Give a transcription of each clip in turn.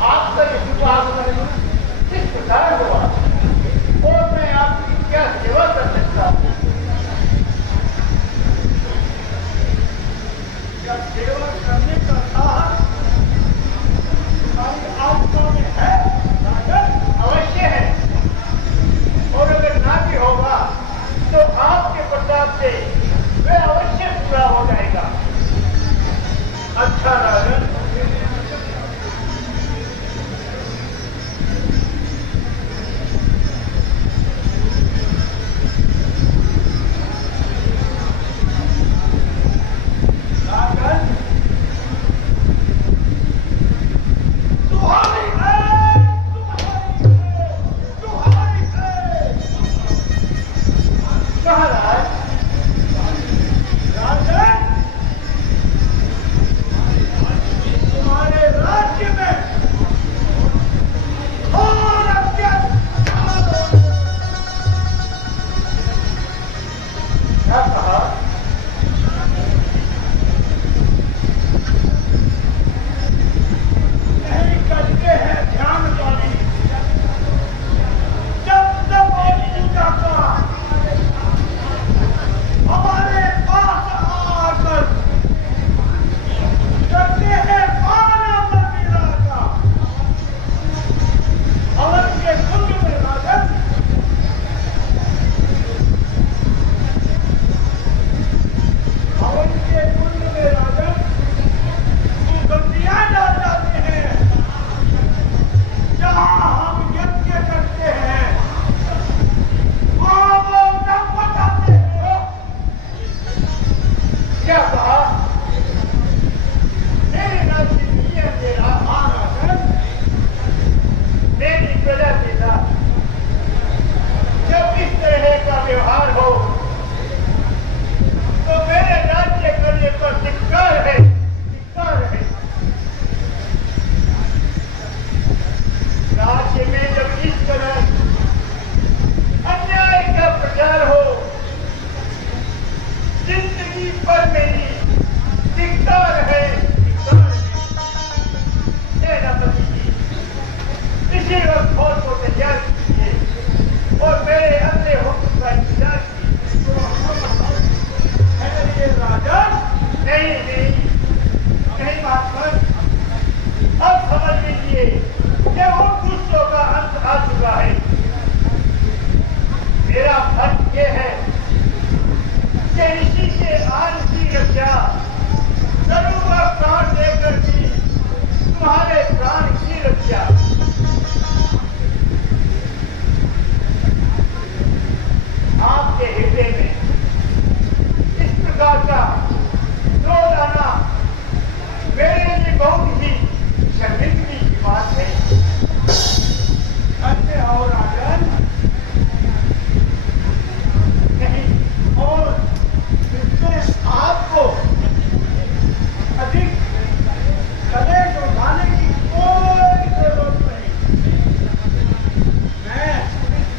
आपका ये विवाह किस प्रकार हुआ और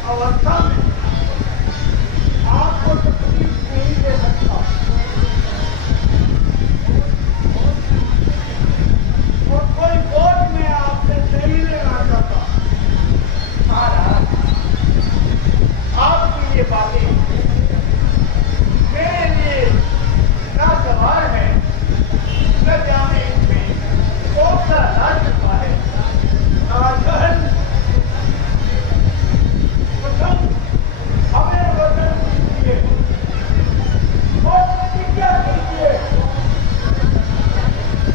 अवस्था में आपको तकलीफ नहीं दे सकता और कोई बोझ में आपसे नहीं लेना चाहता। महाराज, आपकी ये बातें मेरे लिए नागवार है। न जाने इनमें कौन सा राज हुआ है। राजन, प्रथम हमें वचन दीजिए और प्रतिज्ञा कीजिए,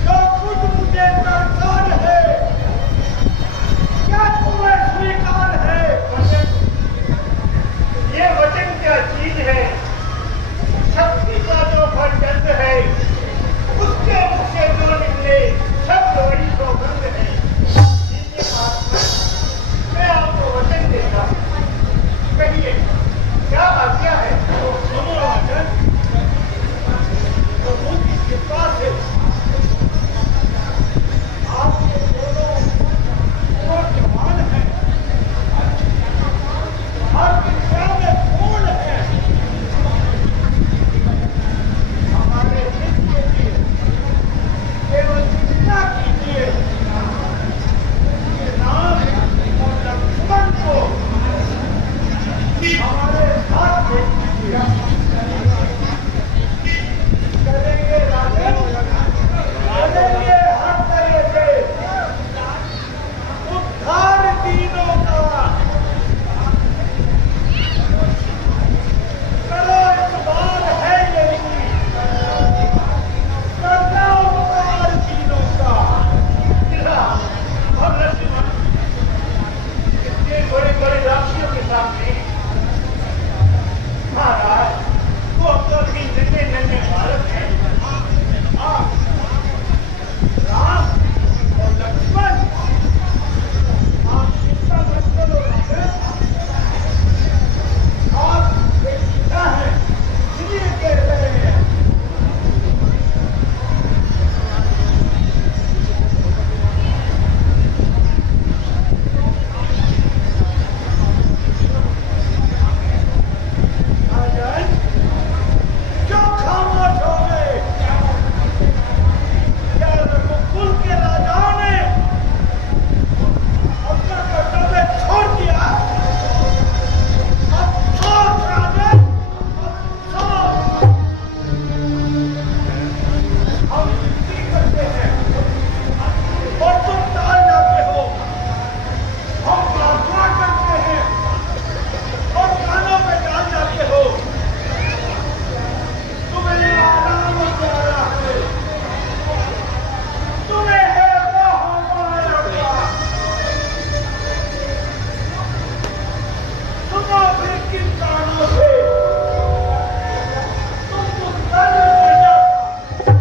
जो कुछ मुझे दरकार है क्या तुम्हें स्वीकार है? वचन, ये वचन क्या चीज है? शक्ति का जो भरचंद है उसके मुख से जो निकले शब्द वही सौगंध है। दीजिए महात्मा, मैं आपको वचन देता हूं, कहिए क्या आज्ञा है? तो सुनो राजन, प्रभु की कृपा से आपके दोनों जो जवान हैं हर दिशा में पूर्ण है। हमारे हित के लिए केवल इतना कीजिए कि राम और लक्ष्मण को हमारे साथ भेज दीजिए। करेंगे राजन, करेंगे हर तरह से उद्धार तीनों का। करो इकबाल है यही, करना उद्धार तीनों का। राम और लक्ष्मण इतने बड़े बड़े राक्षियों के सामने महाराज, वो तो अभी नन्हे नन्हे बालक हैं। आप राम और लक्ष्मण, आप चिंता मत करो राजन। आप बेटा है इसलिए कह रहे हैं। राजन, क्यों खामोश हो गए? क्या रघुकुल के राजा ने अपना कर्तव्य छोड़ दिया? अफसोस राजन, अफसोस। हम विनती करते हैं और तुम टाल जाते हो। हम प्रार्थना करते हैं और कानों में डाल जाते हो। तुम्हें आराम प्यारा है, तुम्हें है वो हमारा का। सुनो फिर किन कारणों से तुमको दर्द हो जाता।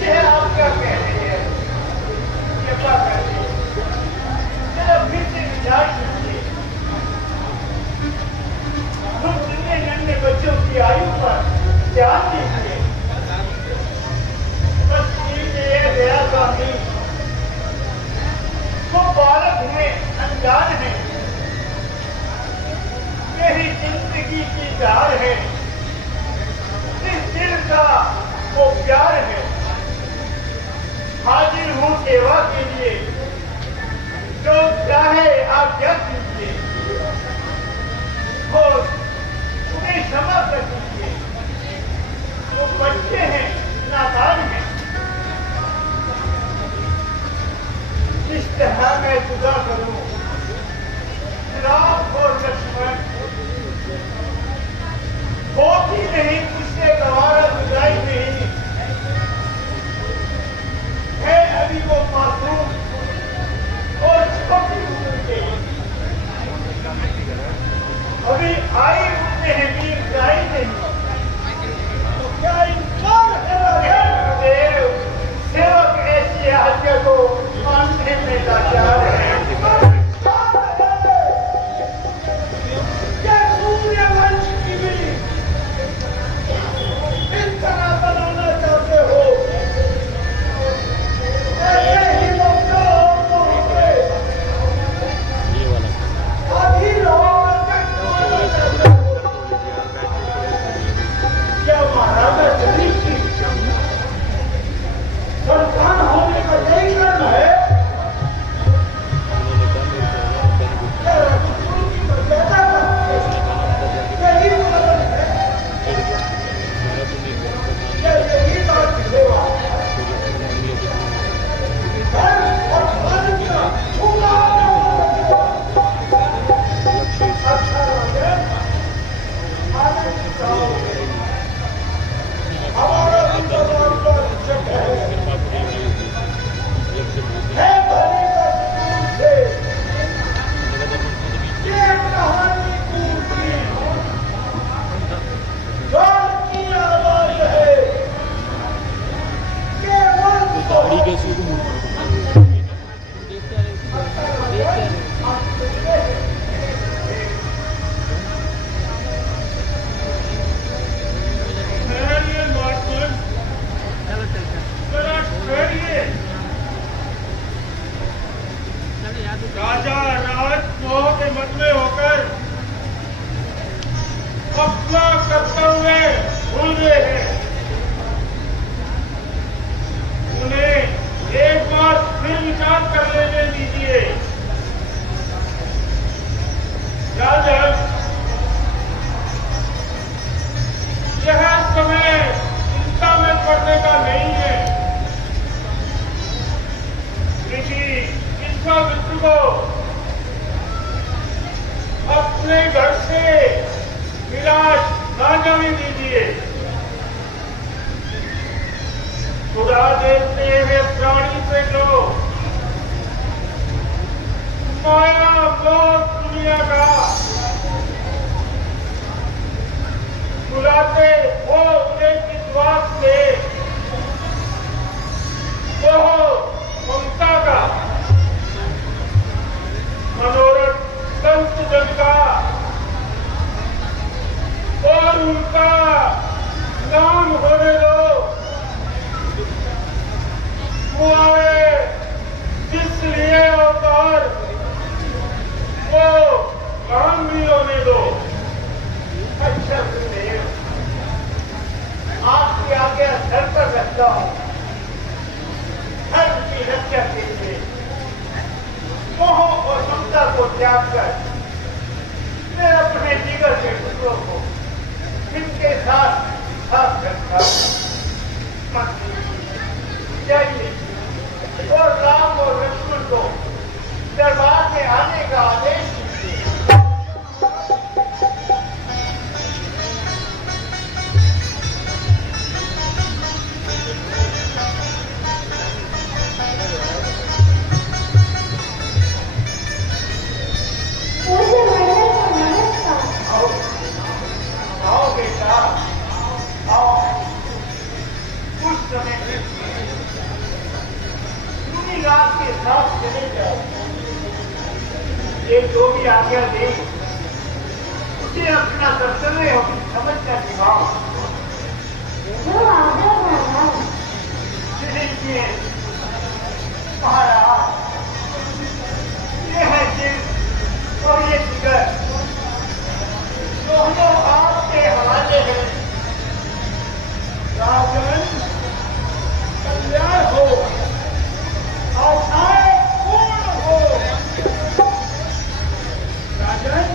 यह आप क्या कह रहे हैं? कृपा करिए, जरा फिर से विचार कीजिए। हम नन्हे नन्हे बच्चों की आयु पर ध्यान दीजिए। बस कीजिए दया स्वामी, वो बालक हैं, अनजान है, मेरी जिंदगी की चार है, इस दिल का वो प्यार है। हाजिर हूँ सेवा के लिए, जो चाहे आज्ञा कीजिए। और उन्हें क्षमा कर दीजिए, वो बच्चे हैं, नादान हैं। इस तरह मैं जुदा करूं राम और लक्ष्मण, होती नहीं मुझसे गवारा जुदाई नहीं है। अभी वो मासूम और छोटी उम्र के, अभी आई उठते हैं वीर गाई नहीं। तो क्या इनकार है देव? सेवक ऐसी आज्ञा को मानने में लाचार है। मद में होकर अपना कर्तव्य भूल गए हैं। उन्हें एक बार फिर विचार कर लेने दीजिए। राजन, यह समय चिंता में पड़ने का नहीं है। ऋषि विश्वामित्र को अपने घर से निराश ना जाने दीजिए। खुदा देते हुए प्राणी से जो माया मोह दुनिया का बुलाते हो उन्हें विश्वास से वो ममता का मनोरथ संत जन का और उनका नाम होने दो। वो आए जिस लिए अवतार वो काम भी होने दो। अच्छा सुनिए, आपकी आज्ञा धर पर रखता हूँ। धर्म की रक्षा के लिए मोह और ममता को त्याग कर मैं अपने जिगर के टुकड़ों को इनके साथ साथ रखता हूँ। जाइए और राम और लक्ष्मण को दरबार में आने का आदेश दीजिए। आओ बेटा, आओ। कुछ समय रात के साथ चले जाओ। ये जो भी आज्ञा दे उसे अपना कर्तव्य समझ कर निभाओ। महाराज, ये है जिद और ये जिगर दोनों आपके हवाले हैं। राजन, कल्याण हो, आशाएं पूर्ण हो। राजन,